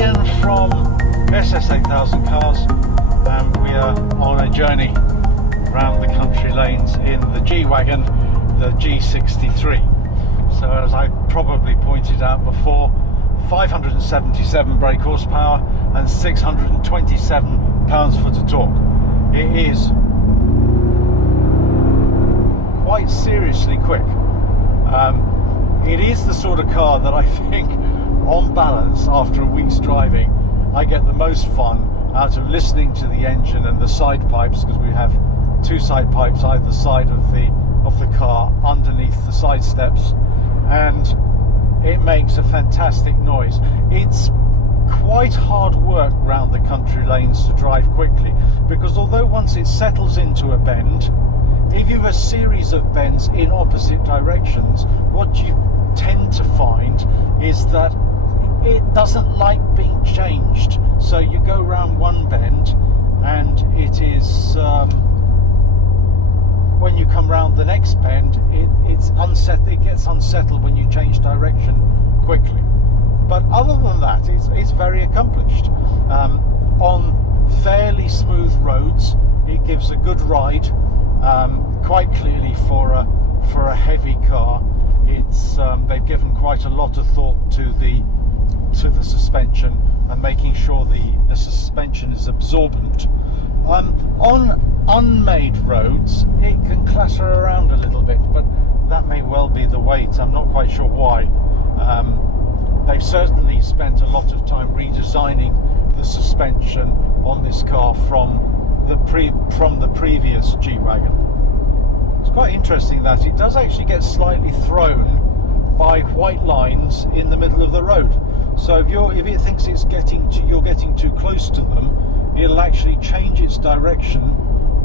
Ian from SS8000 Cars, and we are on a journey around the country lanes in the G-Wagon, the G63. So as I probably pointed out before, 577 brake horsepower and 627 pounds-foot of torque. It is quite seriously quick. It is the sort of car that I think, on balance, after a week's driving, I get the most fun out of listening to the engine and the side pipes, because we have two side pipes either side of the car underneath the side steps, and it makes a fantastic noise. It's quite hard work round the country lanes to drive quickly, because although once it settles into a bend, if you have a series of bends in opposite directions, what you tend to find is that it doesn't like being changed. So you go round one bend and it is when you come round the next bend, it gets unsettled when you change direction quickly. But other than that, it's very accomplished. On fairly smooth roads, it gives a good ride. Quite clearly for a heavy car, they've given quite a lot of thought to the suspension and making sure the suspension is absorbent. On unmade roads, it can clatter around a little bit, but that may well be the weight. I'm not quite sure why. They've certainly spent a lot of time redesigning the suspension on this car from the previous G-Wagon. It's quite interesting that it does actually get slightly thrown by white lines in the middle of the road. So if it thinks you're getting too close to them, it'll actually change its direction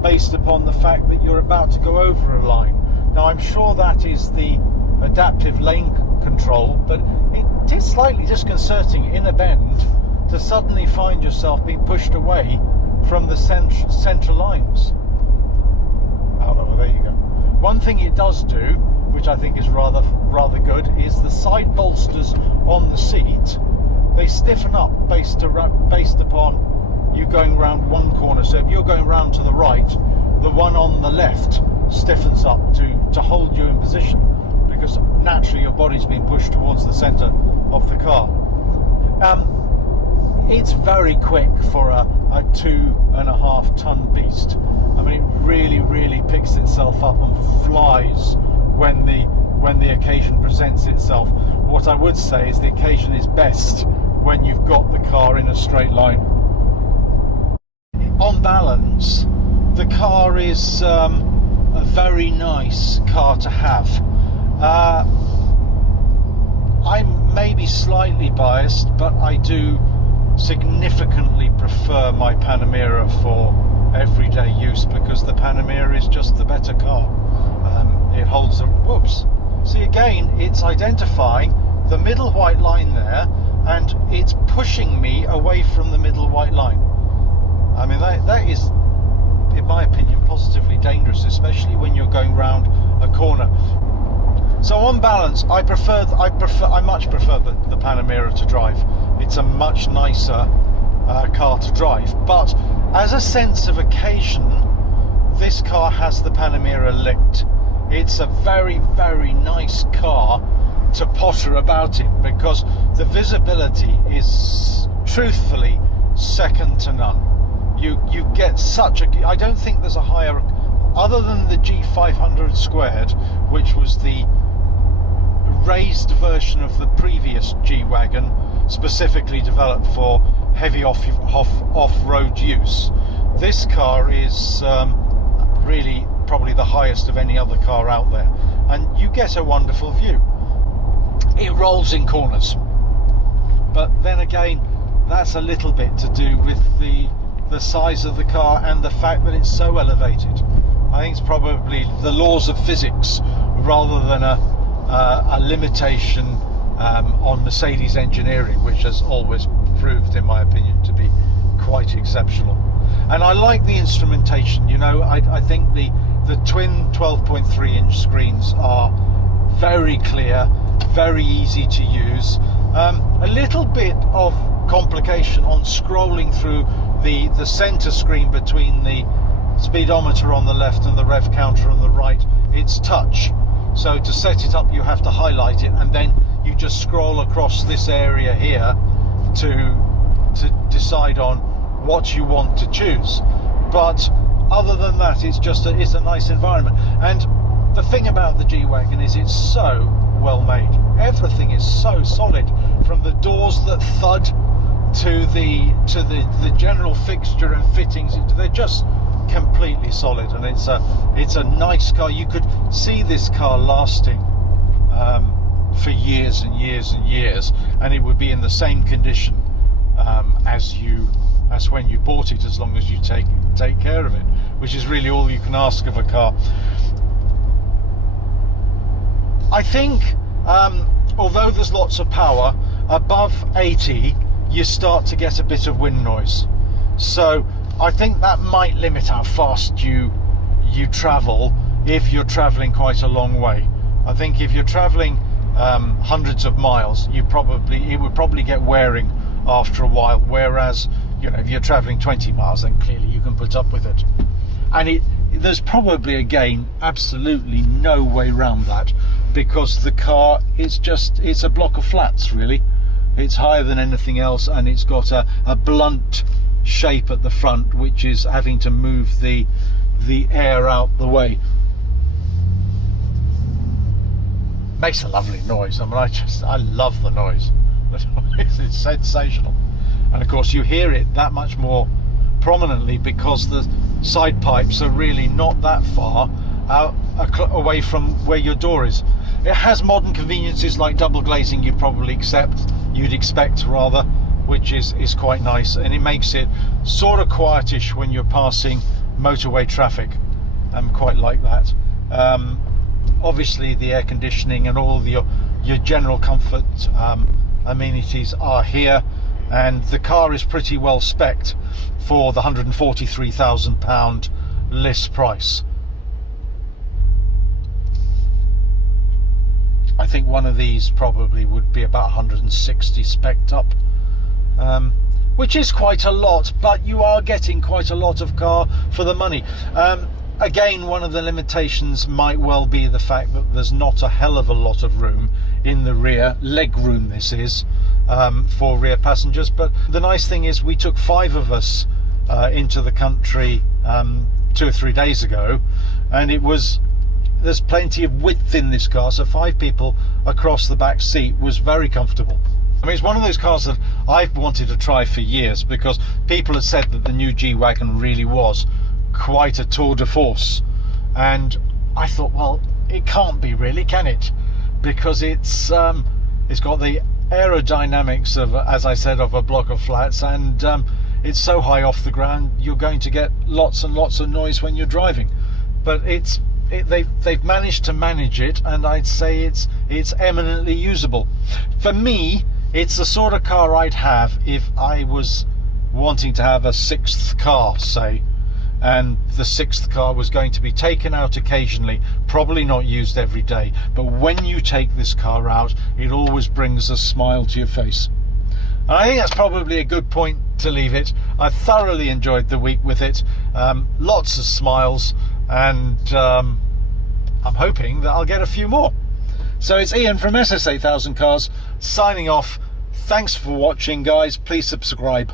based upon the fact that you're about to go over a line. Now I'm sure that is the adaptive lane control, but it is slightly disconcerting in a bend to suddenly find yourself being pushed away from the central lines. Oh, there you go. One thing it does do, which I think is rather good, is the side bolsters on the seat. They stiffen up based upon you going round one corner. So if you're going round to the right, the one on the left stiffens up to hold you in position, because naturally your body's being pushed towards the centre of the car. It's very quick for a 2.5 ton beast. I mean, it really picks itself up and flies when the occasion presents itself. What I would say is the occasion is best when you've got the car in a straight line. On balance, the car is a very nice car to have. I'm maybe slightly biased, but I do significantly prefer my Panamera for everyday use, because the Panamera is just the better car. It holds a whoops. See, again, it's identifying the middle white line there, and it's pushing me away from the middle white line. I mean, that is, in my opinion, positively dangerous, especially when you're going round a corner. So on balance, I much prefer the Panamera to drive. It's a much nicer car to drive. But as a sense of occasion, this car has the Panamera licked. It's a very nice car to potter about in, because the visibility is truthfully second to none. You get such a, I don't think there's a higher, other than the G500 squared, which was the raised version of the previous G-Wagon, specifically developed for heavy off-road use. This car is really probably the highest of any other car out there, and you get a wonderful view. It rolls in corners, but then again, that's a little bit to do with the size of the car and the fact that it's so elevated. I think it's probably the laws of physics rather than a limitation on Mercedes engineering, which has always proved, in my opinion, to be quite exceptional. And I like the instrumentation. You know, I think the twin 12.3-inch screens are very clear, very easy to use. A little bit of complication on scrolling through the center screen between the speedometer on the left and the rev counter on the right. It's touch, so to set it up you have to highlight it, and then you just scroll across this area here to decide on what you want to choose. But other than that, it's a nice environment. And the thing about the G-Wagon is it's so well made. Everything is so solid, from the doors that thud to the general fixture and fittings. They're just completely solid, and it's a nice car. You could see this car lasting for years and years and years, and it would be in the same condition as when you bought it, as long as you take care of it, which is really all you can ask of a car. I think although there's lots of power, above 80 you start to get a bit of wind noise, so I think that might limit how fast you travel if you're traveling quite a long way. I think if you're traveling hundreds of miles, it would probably get wearing after a while, whereas if you're traveling 20 miles, then clearly you can put up with it. And there's probably, again, absolutely no way around that, because the car it's a block of flats, really. It's higher than anything else, and it's got a blunt shape at the front, which is having to move the air out the way. Makes a lovely noise. I mean, I love the noise. It's sensational. And of course you hear it that much more prominently because the side pipes are really not that far out away from where your door is. It has modern conveniences like double glazing you'd expect, which is quite nice, and it makes it sort of quietish when you're passing motorway traffic. Quite like that. Obviously the air conditioning and all your general comfort amenities are here, and the car is pretty well spec'd for the £143,000 list price. I think one of these probably would be about 160 spec'd up, which is quite a lot, but you are getting quite a lot of car for the money. Again, one of the limitations might well be the fact that there's not a hell of a lot of room in the rear, leg room this is, for rear passengers. But the nice thing is we took 5 of us into the country 2 or 3 days ago, and there's plenty of width in this car, so 5 people across the back seat was very comfortable. I mean, it's one of those cars that I've wanted to try for years, because people have said that the new G-Wagon really was quite a tour de force, and I thought, well, it can't be really, can it? Because it's got the aerodynamics of, as I said, of a block of flats, and it's so high off the ground you're going to get lots and lots of noise when you're driving. But they've managed to manage it, and I'd say it's eminently usable. For me, it's the sort of car I'd have if I was wanting to have a 6th car, say, and the 6th car was going to be taken out occasionally, probably not used every day, but when you take this car out, it always brings a smile to your face. And I think that's probably a good point to leave it. I thoroughly enjoyed the week with it, lots of smiles, and I'm hoping that I'll get a few more. So it's Ian from SS8000 Cars signing off. Thanks for watching, guys. Please subscribe.